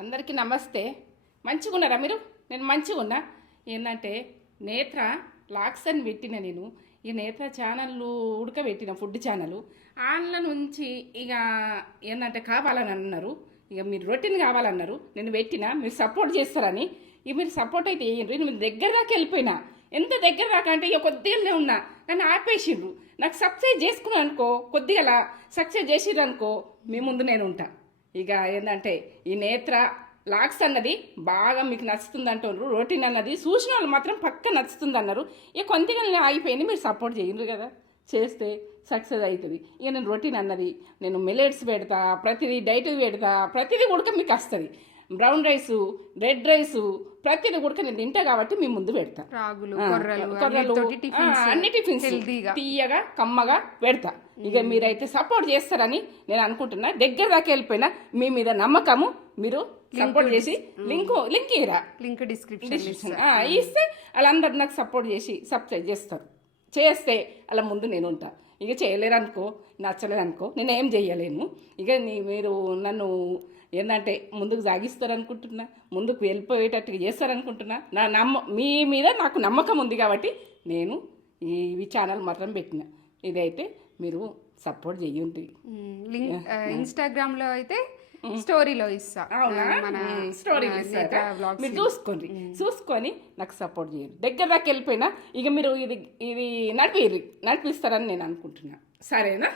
అందరికీ నమస్తే. మంచిగున్నారా మీరు? నేను మంచిగున్నా. ఏంటంటే నేత్ర లాక్స్ అని పెట్టిన నేను. ఈ నేత్ర ఛానళ్ళు ఉడకబెట్టిన ఫుడ్ ఛానల్ ఆన్ల నుంచి ఇక ఏంటంటే కావాలని అన్నారు. ఇక మీరు రొటీన్ కావాలన్నారు. నేను పెట్టిన మీరు సపోర్ట్ చేస్తారని. ఇక మీరు సపోర్ట్ అయితే వేయండి. నేను దగ్గర దాకా వెళ్ళిపోయినా. ఎంత దగ్గర దాకా అంటే ఇక కొద్దిగానే ఉన్నా కానీ ఆపేసిండ్రు. నాకు సక్సెస్ చేసుకున్నాను అనుకో, కొద్దిగా సక్సెస్ చేసిర్రు అనుకో, మీ ముందు నేను ఉంటా. ఇక ఏంటంటే ఈ నేత్ర లాక్స్ అన్నది బాగా మీకు నచ్చుతుంది అంటారు. రొటీన్ అన్నది చూసిన వాళ్ళు మాత్రం పక్క నచ్చుతుంది అన్నారు. ఇక కొంతగా అయిపోయింది. మీరు సపోర్ట్ చేయండి కదా, చేస్తే సక్సెస్ అవుతుంది. ఇక నేను రొటీన్ అన్నది నేను మిల్లెట్స్ పెడతా, ప్రతిదీ డైట్ పెడతా, ప్రతిదీ కూడా మీకు వస్తుంది. బ్రౌన్ రైసు, రెడ్ రైసు, ప్రతిదీ కూడా నేను తింటా కాబట్టి మీ ముందు పెడతా. కొర్రలు అన్ని టిఫిన్స్ తీయగా కమ్మగా పెడతా. ఇక మీరైతే సపోర్ట్ చేస్తారని నేను అనుకుంటున్నా. దగ్గర దాకా వెళ్ళిపోయినా మీ మీద నమ్మకము. మీరు సపోర్ట్ చేసి లింక్ ఇరా, లింక్ డిస్క్రిప్షన్ ఇస్తే వాళ్ళందరూ నాకు సపోర్ట్ చేసి సబ్స్క్రైబ్ చేస్తారు. చేస్తే అలా ముందు నేను ఉంటా. ఇక చేయలేరు అనుకో, నచ్చలేదు అనుకో, నేను ఏం చెయ్యలేను. ఇక మీరు నన్ను ఏంటంటే ముందుకు సాగిస్తారనుకుంటున్నా, ముందుకు వెళ్ళిపోయేటట్టుగా చేస్తారనుకుంటున్నా. మీ మీద నాకు నమ్మకం ఉంది కాబట్టి నేను ఈ ఛానల్ మాత్రం పెట్టిన. ఇదైతే మీరు సపోర్ట్ చెయ్యండి. ఇన్స్టాగ్రామ్లో అయితే స్టోరీలో ఇస్తా. అవునా? స్టోరీలో ఇస్తా. మీరు చూసుకొని నాకు సపోర్ట్ చేయండి. దగ్గర దాకా వెళ్ళిపోయినా ఇక మీరు ఇది నడిపిస్తారని నేను అనుకుంటున్నా. సరేనా?